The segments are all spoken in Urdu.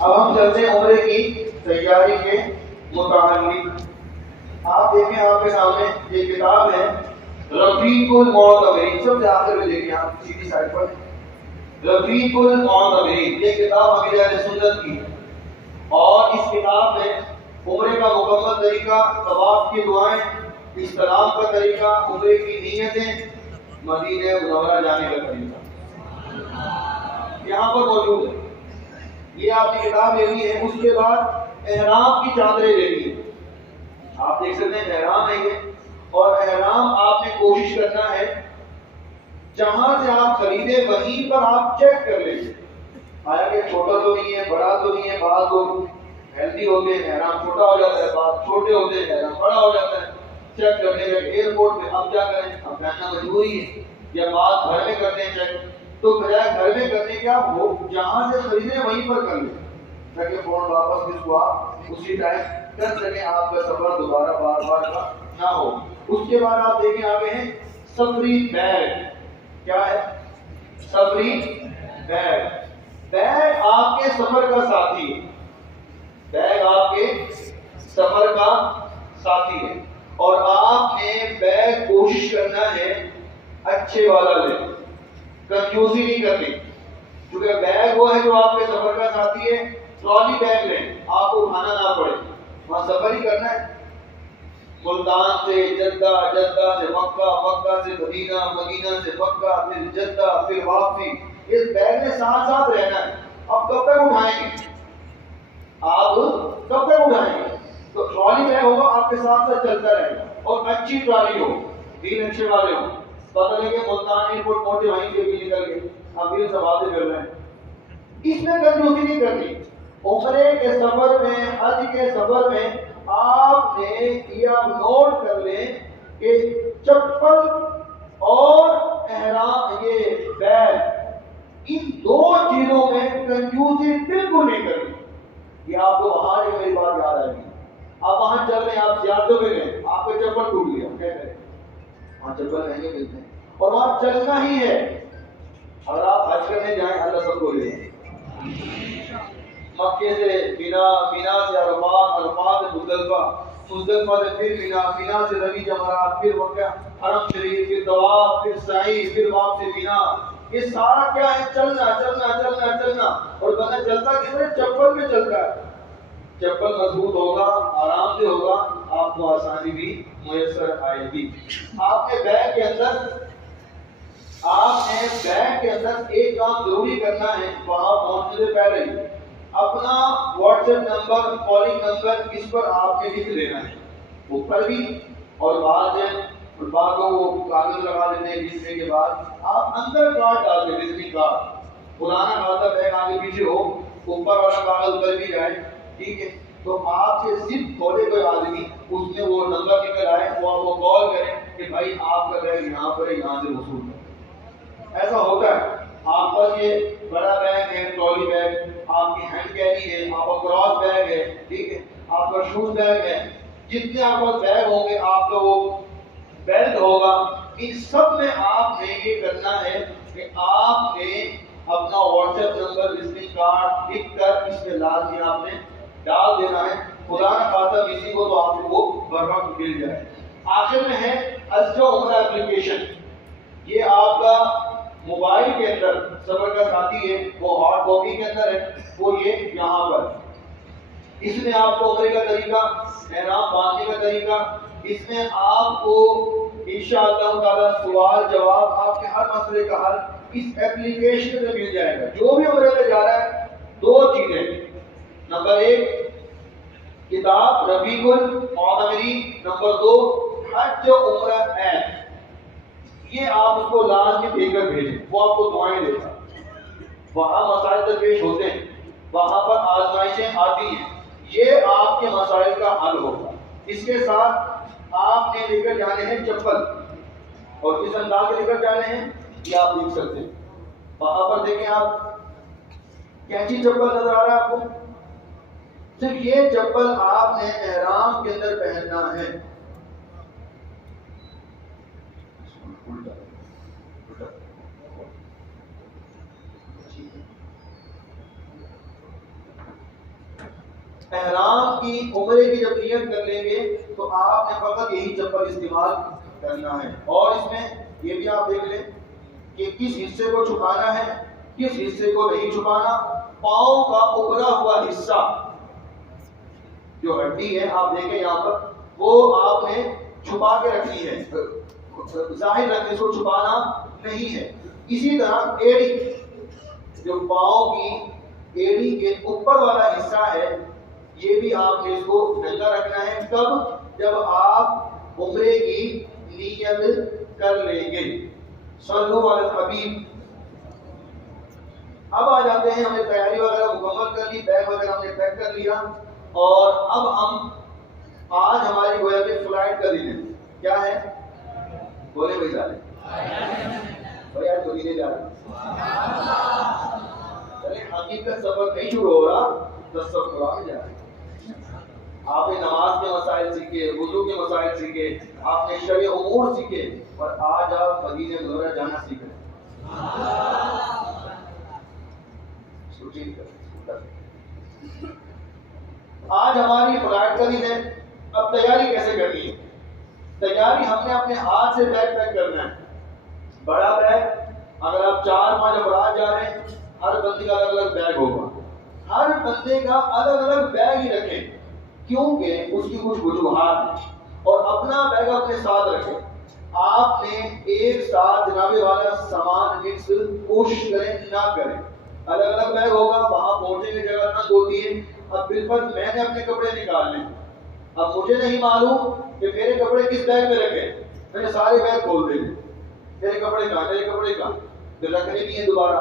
اب ہم چلتے ہیں عمرے کی تیاری کے متعلق. آپ دیکھیں آپ کے سامنے یہ کتاب ہے رفیق المعتمرین. سب سے آخر میں دیکھیں آپ سیدھی سائڈ پر رفیق المعتمرین. یہ کتاب امیر اہل سنت کی ہے اور اس کتاب میں عمرے کا مکمل طریقہ، طواف کی دعائیں، استلام کا طریقہ، عمرے کی نیتیں، مدینہ منورہ جانے کا طریقہ یہاں پر موجود ہے. یہ آپ کی کتاب لے لی ہے. اس کے بعد احرام کی چادریں لے لی ہے. آپ دیکھ سکتے ہیں احرام ہے یہ، اور احرام آپ نے کوشش کرنا ہے جہاں سے آپ خریدے وہیں پر آپ چیک کر لیجیے آیا کہ چھوٹا تو نہیں ہے، بڑا تو نہیں ہے. بعض لوگ ہیلدی ہوتے ہیں احرام چھوٹا ہو جاتا ہے، بعض چھوٹے ہوتے ہیں احرام بڑا ہو جاتا ہے. چیک کرنے میں ایئرپورٹ پہ اب کیا کریں، اب پہننا مجبوری ہے، یا بعض گھر میں کرتے ہیں چیک. تو بجائے گھر میں کرنے کے آپ وہ جہاں سے خریدے وہیں پر کر لیں تاکہ فون واپس کس کو آپ اسی ٹائم کر سکیں، آپ کا سفر دوبارہ بار بار کا نہ ہو. اس کے بعد آپ دیکھیں آگے ہیں سفری بیگ. کیا ہے سفری بیگ؟ بیگ آپ کے سفر کا ساتھی ہے. بیگ آپ کے سفر کا ساتھی ہے اور آپ نے بیگ کوشش کرنا ہے اچھے والا لیں، کنجوسی نہیں کرنی. کیونکہ بیگ وہ ہے جو آپ کے سفر کا ساتھی ہے. ٹرالی بیگ لیں، آپ کو اٹھانا نہ پڑے، وہاں سفر ہی کرنا ہے. ملتان سے جدہ، جدہ سے مکہ، مکہ سے مدینہ، مدینہ سے مکہ، پھر جدہ، پھر واپسی. اس بیگ میں ساتھ ساتھ رہنا ہے. اب کب تک اٹھائیں گے آپ؟ کب تک اٹھائیں گے؟ تو ٹرالی بیگ ہوگا آپ کے ساتھ ساتھ چلتا رہے گا، اور اچھی ٹرالی ہو، ویل اچھے والے ہوں. پتہ نہیں کہ ملتان ایئرپورٹ پہنچے وہیں سے بھی نکل گئے، اب ویل سوالے کر رہے ہیں. اس میں کنجوسی نہیں کرنی. عمرے کے سفر میں، حج کے سفر میں آپ نے یہ نوٹ کر لیں کہ چپل اور احرام، یہ بیگ، ان دو چیزوں میں کنجوسی بالکل نہیں کرنی. یہ آپ کو وہاں سے میری بات یاد آئے گی. آپ وہاں چل رہے ہیں، آپ زیارتوں میں گئے، آپ کا چپل ٹوٹ گیا، کیا کریں؟ وہاں چپل مہنگے ملتے ہیں اور وہاں چلنا ہی ہے. اگر آپ حج کرنے جائیں اللہ سب کو لے جائیں. مکے سے مینا، مینا سے عرفات، عرفات سے مزدلفہ، مزدلفہ سے پھر مینا، مینا سے رمی جمرات، پھر مکہ حرم شریف، پھر طواف، پھر سعی، پھر واپسی مینا. یہ سارا کیا ہے؟ چلنا چلنا چلنا چلنا. اور بندہ چلتا کس میں؟ چپل میں چلتا ہے. چپل مضبوط ہوگا، آرام سے ہوگا، آپ کو آسانی بھی میسر آئے گی. آپ کے بیگ کے اندر ایک کام ضروری کرنا ہے. وہاں پہنچنے سے پہلے اپنا WhatsApp number, calling number اس پر آپ نے لکھ لینا ہے اوپر بھی. اور بعد کو وہ کاغذ لگا دیتے ہیں لکھنے کے بعد. آپ اندر کارڈ ڈال دیں، وزٹنگ کارڈ. پرانا کھاتا بیگ آگے پیچھے ہو، اوپر والا کاغذ اتر بھی جائے، ٹھیک ہے. تو آپ سے صرف تھوڑے کوئی آدمی اس میں وہ نمبر نکل آئے، وہ آپ کو کال کریں کہ بھائی آپ کا بیگ یہاں پر ہے، یہاں سے وصول کریں. ایسا ہوتا ہے. آپ کا یہ بڑا بیگ ہے، ٹرالی بیگ، آپ کی ہینڈ کیری ہے، آپ کا کراس بیگ ہے، ٹھیک ہے، آپ کا شوز بیگ ہے، جتنے آپ کا بیگ ہوں گے، آپ کا وہ بیلٹ ہوگا، ان سب میں آپ نے یہ کرنا ہے کہ آپ نے اپنا WhatsApp number, visiting card لکھ کر اس میں لازمی آپ نے ڈال دینا ہے. خدا نہ خواستہ کسی کو تو آپ کو بر وقت مل جائے. آخر میں ہے حج و عمرہ ایپلیکیشن. یہ آپ کا موبائل کے اندر سفر کا ساتھی ہے، وہ ہارڈ کاپی کے اندر ہے، وہ یہ یہاں پر. اس میں آپ کو عمرے کا طریقہ، احرام باندھنے کا طریقہ، اس میں آپ کو انشاءاللہ تعالی سوال جواب، آپ کے ہر مسئلے کا حل اس ایپلیکیشن میں مل جائے گا. جو بھی عمرے پہ جا رہا ہے، دو چیزیں. نمبر 1 کتاب رفیق المعتمرین، نمبر 2 حج و عمرہ ایپ. یہ آپ اس کو لازمی دے کر بھیجیں، وہ آپ کو دعائیں دیتا. وہاں مسائل درپیش ہوتے ہیں، وہاں پر آزمائشیں آتی ہیں، یہ آپ کے مسائل کا حل ہوگا. اس کے ساتھ آپ نے لے کر جانے ہیں چپل، اور کس انداز سے لے کر جانے ہیں یہ آپ دیکھ سکتے ہیں. وہاں پر دیکھیں آپ کینچی چپل نظر آ رہا ہے آپ کو؟ صرف یہ چپل آپ نے احرام کے اندر پہننا ہے. احرام کی عمرے کی جب نیت کر لیں گے تو آپ نے فقط یہی چپل استعمال کرنا ہے. اور اس میں یہ بھی آپ دیکھ لیں کہ کس حصے کو چھپانا ہے, کس حصے کو نہیں چھپانا. پاؤں کا ابھرا ہوا حصہ جو ہڈی ہے آپ دیکھیں یہاں پر, وہ آپ نے چھپا کے رکھنی ہے, ظاہر رکھنے سے چھپانا نہیں ہے. اسی طرح ایڑی, جو پاؤں کی ایڑی کے اوپر والا حصہ ہے, یہ بھی آپ نے اس کو ننگا رکھنا ہے. کب؟ جب آپ عمرے کی نیت کر لیں گے. صلو علی الحبیب. اب آ جاتے ہیں, ہم نے تیاری وغیرہ مکمل کر لی, بیگ وغیرہ ہم نے پیک کر لیا, اور اب ہم آج ہماری گویا کہ فلائٹ کا دن ہے. کیا ہے؟ بولے بھائی سارے بھائی آج مدینے جا رہے ہیں. چلے حقیقت سفر نہیں شروع ہو رہا, 10 سفر قرآن جا رہے ہیں. آپ نے نماز کے مسائل سیکھے, وضو کے مسائل سیکھے, آپ نے شرع امور سیکھے, اور آج آپ مدینہ منورہ جانا سیکھ رہے ہیں. آج ہماری فلائٹ کا دن ہے. اب تیاری کیسے کرنی ہے؟ تیاری ہم نے اپنے ہاتھ سے بیگ پیک کرنا ہے. بڑا بیگ, اگر آپ 4-5 افراد جا رہے ہیں, ہر بندے کا الگ الگ بیگ ہوگا. ہر بندے کا الگ الگ بیگ ہی رکھیں, کیونکہ اس کی کچھ وجوہات ہیں, اور اپنا بیگ اپنے ساتھ رکھیں. آپ نے ایک ساتھ جناب والا سامان مکس کوشش کریں نہ کریں. الگ الگ بیگ ہوگا, وہاں پہنچنے کی جگہ نہ ہوتی ہے. اب بالفرض میں نے اپنے کپڑے نکال لیں, اب مجھے نہیں معلوم کہ میرے کپڑے کس بیگ میں رکھے, میں نے سارے بیگ کھول دیں گے, میرے کپڑے کہاں, میرے کپڑے کہاں, پھر رکھنے نہیں ہے دوبارہ.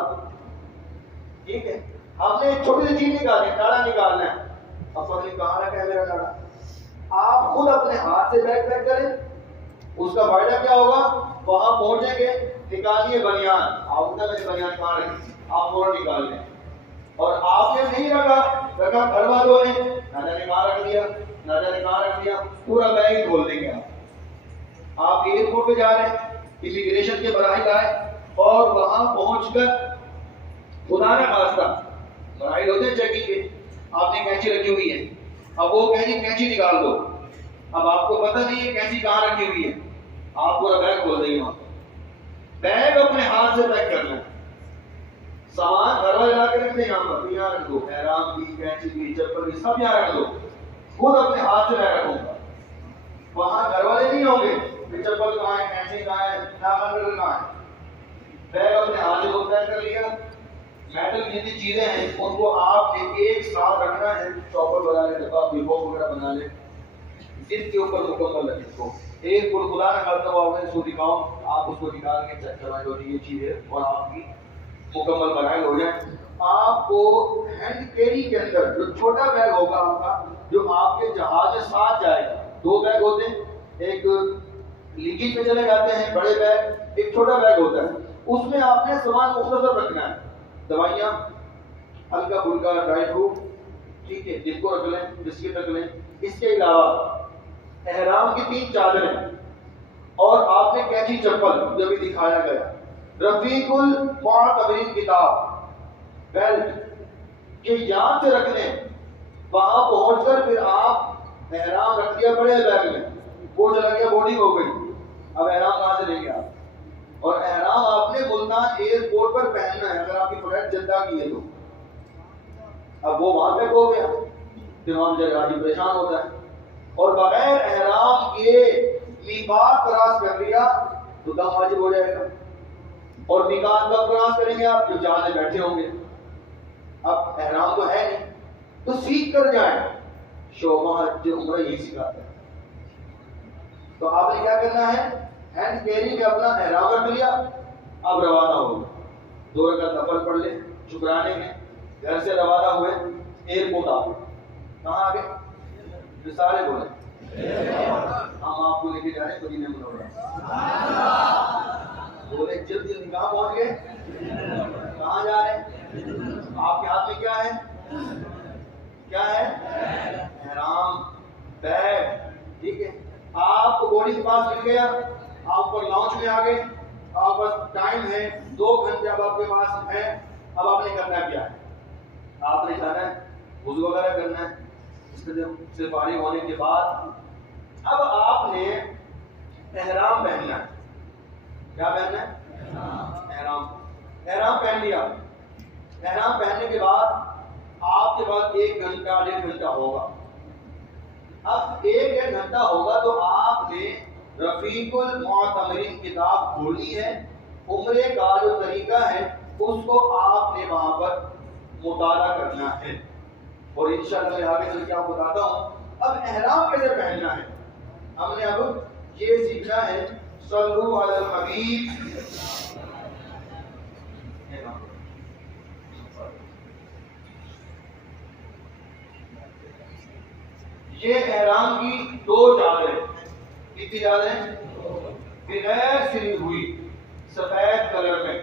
ٹھیک ہے, ہم نے ایک چھوٹی سی چیز نکالنی ہے, ٹاڑا نکالنا ہے. اب پتہ نہیں کہاں رکھا ہے میرا ٹاڑا. آپ خود اپنے ہاتھ سے بیگ پیک کریں. اس کا فائدہ کیا ہوگا؟ وہاں پہنچیں گے, نکالیے بنیان, آپ نے میری بنیان کہاں رکھی, آپ فوراً نکال لیں. اور آپ نے نہیں رکھا گھر والوں نے, نہ جانے کہاں رکھ دیا, نہ جانے کہاں رکھ دیا, پورا بیگ کھول دیں گے. آپ ایئرپورٹ پہ جا رہے ہیں, امیگریشن کے مراحل آئے, اور وہاں پہنچ کر خدا نہ خواستہ مراحل ہوتے ہیں چیکنگ کے, آپ نے کینچی رکھی ہوئی ہے, اب وہ کہیں کینچی نکال دو. اب آپ کو پتہ نہیں ہے کینچی کہاں رکھی ہوئی ہے, آپ پورا بیگ کھول دیں گے. وہاں بیگ اپنے ہاتھ سے پیک کرنا ہے. سامان گھر والے لا کے رکھ دیں, یہاں پر یہاں رکھ دو, احرام کی, کینچی کی, چپل کی, سب یہاں رکھ دو. خود اپنے ہاتھ سے میں رکھوں گا. وہاں گھر والے نہیں ہوں گے کہ چپل کہاں ہے, کینچی کہاں ہے, ناخن کہاں ہے. بیگ اپنے ہاتھ سے پیک کر لیا. میٹل جتنی چیزیں ہیں ان کو آپ نے ایک ساتھ رکھنا ہے. چاپر بنا لیں, ڈبہ بیبو وغیرہ بنا لیں, جن کے اوپر مکمل رکھیں. کو ایک پور خدا نہ کرتا ہوا ہوگا, اس کو دکھاؤ, آپ اس کو نکال کے چیک کروائیں جو یہ چیز ہے, اور آپ کی مکمل بنائے ہو جائیں. آپ کو ہینڈ کیری کے اندر جو چھوٹا بیگ ہوگا آپ کا, جو آپ کے جہاز میں ساتھ جائے گا, 2 بیگ ہوتے ہیں, ایک لیگی پہ چلے جاتے ہیں بڑے بیگ, ایک چھوٹا بیگ ہوتا ہے. اس میں آپ نے سامان مختصر رکھنا ہے, دوائیاں, ہلکا پھلکا ڈرائی فروٹ, ٹھیک ہے, جن کو رکھ لیں, بسکٹ رکھ لیں. اس کے علاوہ احرام کی 3 چادریں, اور آپ نے کینچی, چپل جو بھی دکھایا گیا, رفیق المعتبرین کتاب, بیلٹ, یہ یاد سے رکھ لیں. وہاں پہنچ کر پھر آپ احرام رکھ دیا بڑے بیگ میں, وہ چلا گیا, بورڈنگ ہو گئی, اب احرام کہاں سے لیں گے آپ؟ اور احرام آپ نے ملتان ایئرپورٹ پر پہننا ہے, اگر آپ کی فلائٹ جدہ کی ہے تو. اب وہ وہاں پہ ہو گیا, پھر وہاں جگہ راجی پریشان ہوتا ہے. اور بغیر احرام کے میقات کراس کر لیا تو دم واجب ہو جائے گا. اور میقات کب کراس کریں گے آپ؟ جب جہاز میں بیٹھے ہوں گے. اب احرام تو ہے نہیں, تو سیکھ کر جائیں. شعبہ حج عمرہ یہی سکھاتا ہے. تو آپ نے کیا کرنا ہے, ہینڈ کیری میں اپنا احرام رکھ لیا, اب روانہ ہو گئے. 2 رکعت نفل پڑھ لے شکرانے میں, گھر سے روانہ ہوئے, ایئرپورٹ آ گئے. کہاں آ گئے؟ سارے بولے ہم آپ کو لے کے جا رہے ہیں مدینہ منورہ. بولے جلد جلد کہاں پہنچ گئے, کہاں جا رہے ہیں؟ آپ کے ہاتھ میں کیا ہے, کیا ہے؟ احرام, بیگ, ٹھیک ہے. آپ کو بورڈنگ پاس مل گیا, آپ کو لانچ میں آ گئے, آپ بس ٹائم ہے 2 گھنٹے اب آپ کے پاس ہے. اب آپ نے کرنا کیا ہے؟ آپ نے جانا ہے, وضو وغیرہ کرنا ہے, سے فارغ ہونے کے بعد اب آپ نے احرام پہننا ہے. کیا پہننا ہے؟ احرام پہن لیا. احرام پہننے کے بعد آپ کے پاس 1 گھنٹہ 1.5 گھنٹہ ہوگا. اب 1-1.5 گھنٹہ ہوگا تو آپ نے رفیق المعتمرین کتاب کھولنی ہے. عمرے کا جو طریقہ ہے اس کو آپ نے وہاں پر مطالعہ کرنا ہے. اور انشاءاللہ میں آگے چل کے آپ بتاتا ہوں اب احرام کیسے پہننا ہے. ہم نے اب یہ سیکھنا ہے صلو علی الحبیب. یہ احرام کی 2 چادریں. کتنی چادریں؟ بغیر سلی ہوئی سفید کلر میں.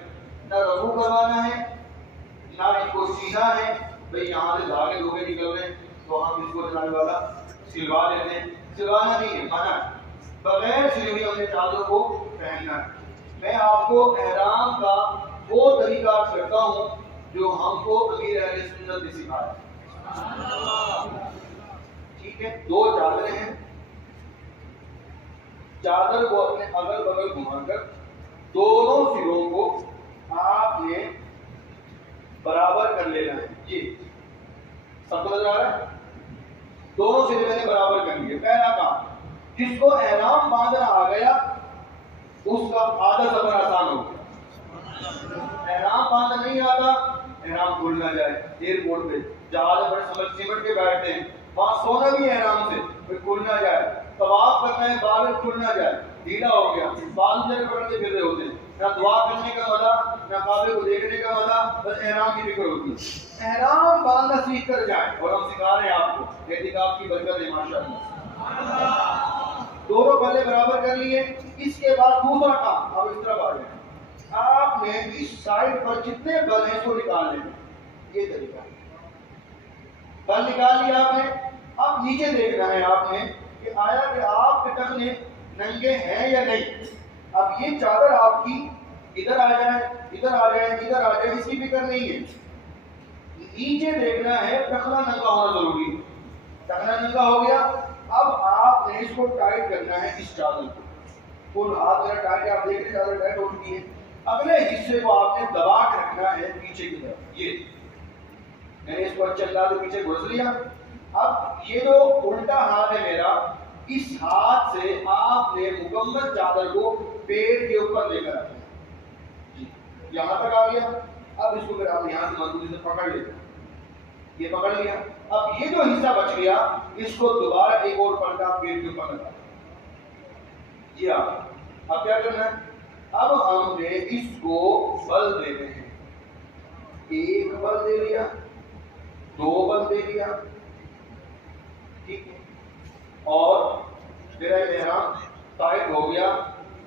نہ رفو کروانا ہے نہ ان کو سینا ہے. بھئی یہاں سے دھاگے دھوگے نکل رہے ہیں تو ہم اس کو چلانے والا سلوا لیتے ہیں. سلوانا نہیں ہے، منع ہے. بغیر سلی ہوئی ہم نے چادروں کو پہننا ہے. میں آپ کو احرام کا وہ طریقہ کرتا ہوں جو ہم کو امیر اہل سنت نے سکھایا. ٹھیک ہے، 2 چادریں ہیں. چادر کو اپنے اگل بغل گھما کر دونوں سروں کو آپ نے برابر کر لینا ہے. جی سب کو نظر آ رہا ہے؟ دونوں سرے میں نے برابر کر لیے. پہلا کام، جس کو احرام باندھنا آ گیا اس کا آدھا سفر آسان ہو گیا. احرام باندھنا نہیں آتا، احرام کھل نہ جائے. ایئرپورٹ پہ جہاز پر سمٹ کے بیٹھتے ہیں، وہاں سونا بھی احرام سے پھر کھل نہ جائے. طواف کرنا ہے، بال کھل نہ جائے، ڈھیلا ہو گیا، بال جگہ پکڑ کے پھر رہے ہوتے ہیں. نہ دعا کرنے کا مزہ نہ کعبے کو دیکھنے کا مزہ، بس احرام کی فکر ہوتی ہے. احرام باندھنا سیکھ کر جائیں اور ہم سکھا رہے ہیں آپ کو. اعتکاف کی برکت ہے ماشاءاللہ. دونوں پلے برابر کر لیے. اس کے بعد دوسرا کام، اب اس طرف آ جائیں. آپ نے اس سائڈ پر جتنے بل ہیں اس کو نکال لینا. یہ طریقہ ہے. بل نکال لیا آپ نے. اب نیچے دیکھنا ہے آپ نے کہ آیا کہ آپ کے ٹخنے ننگے ہیں یا نہیں. اب یہ چادر آپ کی ادھر آ جائے ادھر آ جائے ادھر آ جائے اس کی فکر نہیں ہے. نیچے دیکھنا ہے ٹخنا ننگا ہونا ضروری ہے. ٹخنا ننگا ہو گیا. اب آپ نے اس کو ٹائٹ کرنا ہے. اس چادر کو فل ہاتھ میرا ٹائٹ ہے. آپ دیکھ رہے چادر ٹائٹ ہو چکی ہے. اگلے حصے کو آپ نے دبا کے رکھنا ہے پیچھے کی طرف. یہ میں نے اس کو اچھا انداز سے پیچھے گھس لیا. اب یہ جو الٹا ہاتھ ہے میرا، اس ہاتھ سے آپ نے مکمل چادر کو پیٹ کے اوپر لے کر رکھنا. جی یہاں تک آ گیا. اب اس کو پھر آپ یہاں سے مضبوطی سے پکڑ لیتے ہیں. یہ پکڑ لیا. اب یہ جو حصہ بچ گیا اس کو دوبارہ ایک اور پلٹا پیٹ کے اوپر لگا. جی اب کیا کرنا ہے؟ اب ہم نے اس کو بل دینے ہیں. 1 بل دے لیا، 2 بل دے لیا. ٹھیک ہے. اور میرا احرام ٹائٹ ہو گیا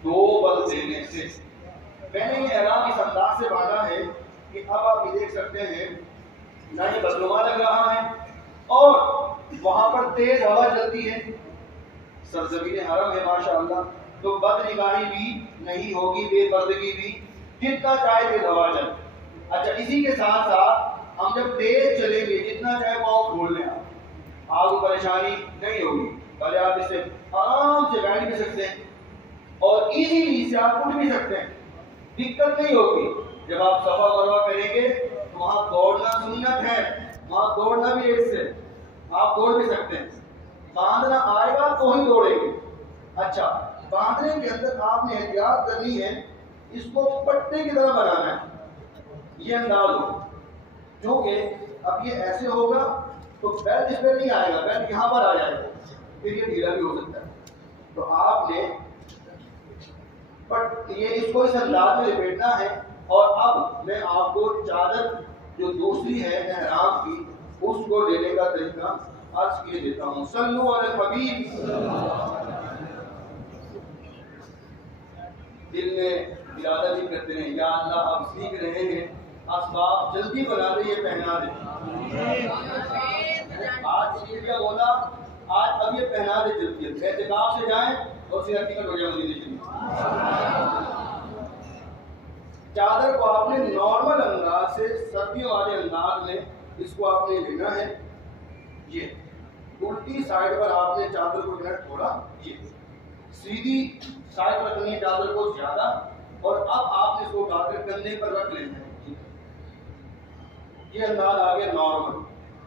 2 بل دینے سے. میں نے یہ احرام اس انداز سے باندھا ہے کہ اب آپ یہ دیکھ سکتے ہیں نہ یہ بدنما لگ رہا ہے اور وہاں پر تیز ہوا چلتی ہے. سرزمین حرم ہے ماشاءاللہ، تو بد نگاہی بھی نہیں ہوگی، بے پردگی بھی، جتنا چاہے تیز ہوا چلے. اچھا اسی کے ساتھ ساتھ ہم جب تیز چلیں گے جتنا چاہے پاؤں کھول لیں آپ کو پریشانی نہیں ہوگی. پہلے آپ اس سے آرام سے بیٹھ بھی سکتے ہیں اور ایزیلی سے آپ اٹھ بھی سکتے ہیں. دقت نہیں ہوگی. جب آپ صفا مروا کریں گے تو وہاں دوڑنا سنت ہے، وہاں دوڑنا بھی ایک سے آپ دوڑ بھی سکتے ہیں. باندھنا آئے گا تو ہی دوڑیں گے. اچھا باندھنے کے اندر آپ نے احتیاط کرنی ہے، اس کو پٹے کی طرح بنانا ہے. یہ انداز ہو کیونکہ اب یہ ایسے ہوگا تو بیلٹ اس پہ نہیں آئے گا، بیلٹ یہاں پر آ جائے گا، پھر یہ ڈھیلا بھی ہو سکتا ہے. تو آپ نے یہ اس کو اس انداز میں لپیٹنا ہے. اور اب میں آپ کو چادر جو دوسری ہے احرام کی اس کو لینے کا طریقہ عرض کیے دیتا ہوں. صلو علی الحبیب. دل میں ارادہ بھی کرتے ہیں یا اللہ آپ سیکھ رہے ہیں، اسباب جلدی بنا دے، یہ پہنا دے. آج یہ کیا بولا، آج اب یہ پہنا دے جلدی. اعتکاف سے جائیں اور پھر حقیقت ہو جائے مدینے شریف. چادر کو آپ نے نارمل انداز سے سردیوں والے انداز میں اس کو آپ نے لینا ہے. یہ الٹی سائڈ پر آپ نے چادر کو جو ہے تھوڑا یہ سیدھی سائڈ پر رکھنی ہے چادر کو زیادہ، اور اب آپ نے اس کو اٹھا کر کندھے پر رکھ لینا ہے. یہ انداز آ گیا نارمل.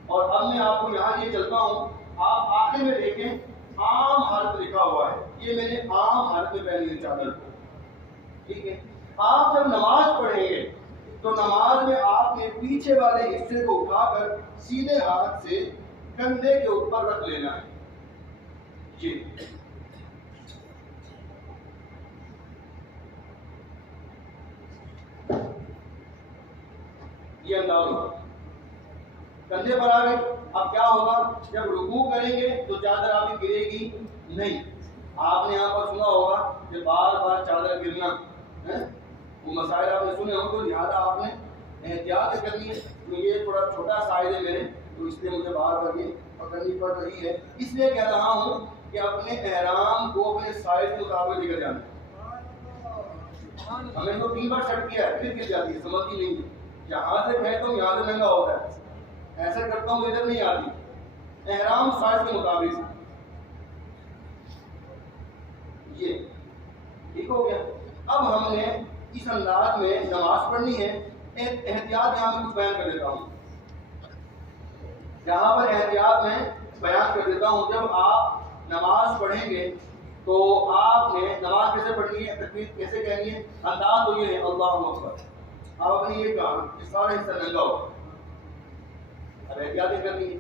اور اب میں آپ کو یہاں یہ چلتا ہوں، آپ آخر میں دیکھیں عام حالت لکھا ہوا ہے، یہ میں نے عام حالت میں پہنی ہے چادر کو. ٹھیک ہے، آپ جب نماز پڑھیں گے تو نماز میں آپ نے پیچھے والے حصے کو اٹھا کر سیدھے ہاتھ سے کندھے کے اوپر رکھ لینا ہے. جی یہ انداز ہوگا، کندھے پر آ گئے. اب کیا ہوگا، جب رکوع کریں گے تو چادر آپ کی گرے گی نہیں. آپ نے یہاں پر سنا ہوگا کہ بار بار چادر گرنا، وہ مسائل آپ نے سنے ہوں، تو لہٰذا آپ نے احتیاط کرنی ہے. یہ تھوڑا چھوٹا سائز ہے میرے، تو اس لیے مجھے بار بار یہ پکڑنی پڑ رہی ہے. اس لیے کہہ رہا ہوں کہ اپنے احرام کو اپنے سائز کے مطابق لے کر جانا. ہمیں تو 3 بار شرٹ کیا ہے پھر گر جاتی ہے، سمجھتی نہیں ہے. یہاں سے کہتا ہوں یہاں سے مہنگا ہوتا ہے، ایسا کرتا ہوں ادھر نہیں آتی. احرام سائز کے مطابق یہ ٹھیک ہو گیا. اب ہم نے اس انداز میں نماز پڑھنی ہے. احتیاط یہاں میں کچھ بیان کر دیتا ہوں، یہاں پر احتیاط میں بیان کر دیتا ہوں. جب آپ نماز پڑھیں گے تو آپ نے نماز کیسے پڑھنی ہے، تکبیر کیسے کہنی ہے. انداز تو یہ ہے اللہ اکبر. آپ نے یہ کہا کہ سارا حصہ ننگا ہو. اب احتیاط کرنی ہے،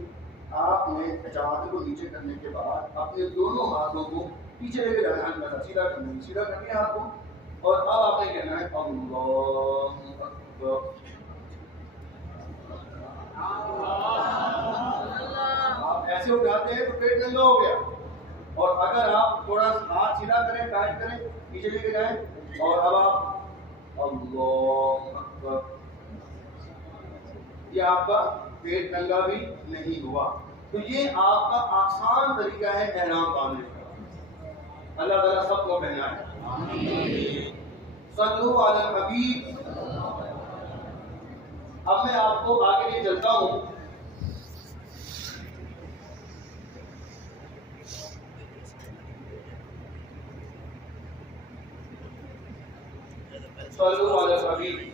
آپ نے چادر کو نیچے کرنے کے بعد اپنے دونوں ہاتھوں کو پیچھے لے کے جانا ہے، ہلکا سیدھا کرنا ہے، سیدھا کرنی ہے ہاتھ کو. اور اب آپ نے کہنا ہے اللہ اکبر. آپ ایسے اٹھاتے ہیں تو پیٹ ننگا ہو گیا. اور اگر آپ تھوڑا ہاتھ سیدھا کریں، ٹائٹ کریں، پیچھے لے کے جائیں، اور اب آپ اللہ اکبر، یہ آپ کا پیٹ ننگا بھی نہیں ہوا. تو یہ آپ کا آسان طریقہ ہے احرام باندھنے کا. اللہ تعالیٰ سب کو پہنائے. صلو علی الحبیب. اب میں آپ کو آگے لے چلتا ہوں. صلو علی الحبیب.